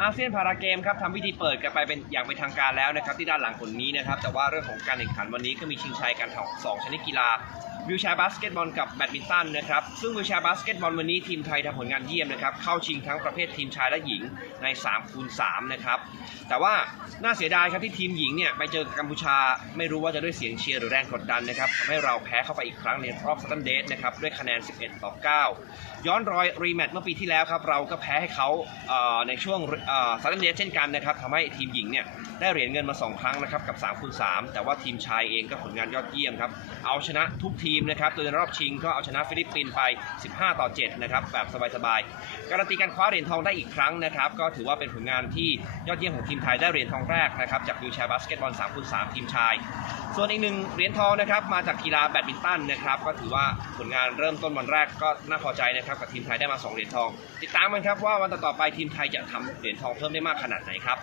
อาเซียนพาราเกมครับทำพิธีเปิดกันไปเป็นอย่างเป็นทางการแล้วนะครับที่ด้านหลังคนนี้นะครับแต่ว่าเรื่องของการแข่งขันวันนี้ก็มีชิงชัยกันทั้งสองชนิดกีฬาวิวแชร์บาสเกตบอลกับแบดมินตันนะครับซึ่งวิวแชร์บาสเกตบอลวันนี้ทีมไทยทำผลงานเยี่ยมนะครับเข้าชิงทั้งประเภททีมชายและหญิงใน3คูณ3นะครับแต่ว่าน่าเสียดายครับที่ทีมหญิงเนี่ยไปเจอกัมพูชาไม่รู้ว่าจะด้วยเสียงเชียร์หรือแรงกดดันนะครับทำให้เราแพ้เข้าไปอีกครั้งในรอบซัตเทนเดทนะครับด้วยคะแนน 11 ต่อ 9 ย้อนรอยรีแมตช์เมื่อปีที่แล้วครับเราก็แพ้ให้เขาเอ่อในช่วงซัตเทนเดทเช่นกันนะครับทำให้ทีมหญิงเนี่ยได้เหรียญเงินมา 2 ครั้งนะครับกับ3คูณ3แต่ว่าทีมชายเองก็ผลงานยอดเยี่ยมครับเอาชนะทุกทีมนะครับโดยในรอบชิงก็เอาชนะฟิลิปปินส์ไป 15 ต่อ 7 นะครับแบบสบายๆ การันตีการคว้าเหรียญทองได้อีกครั้งนะครับก็ถือว่าเป็นผลงานที่ยอดเยี่ยมของทีมไทยได้เหรียญทองแรกนะครับจากวิวแชร์บาสเกตบอล3คูณ3ทีมชาย ส่วนอีกหนึ่งเหรียญทองนะครับมาจากกีฬาแบดมินตันนะครับก็ถือว่าผลงานเริ่มต้นวันแรกก็น่าพอใจนะครับกับทีมไทยได้มา 2 เหรียญทอง ติดตามกันครับว่าวันต่อๆไปทีมไทยจะทำเหรียญทองเพิ่มได้มากขนาดไหนครับ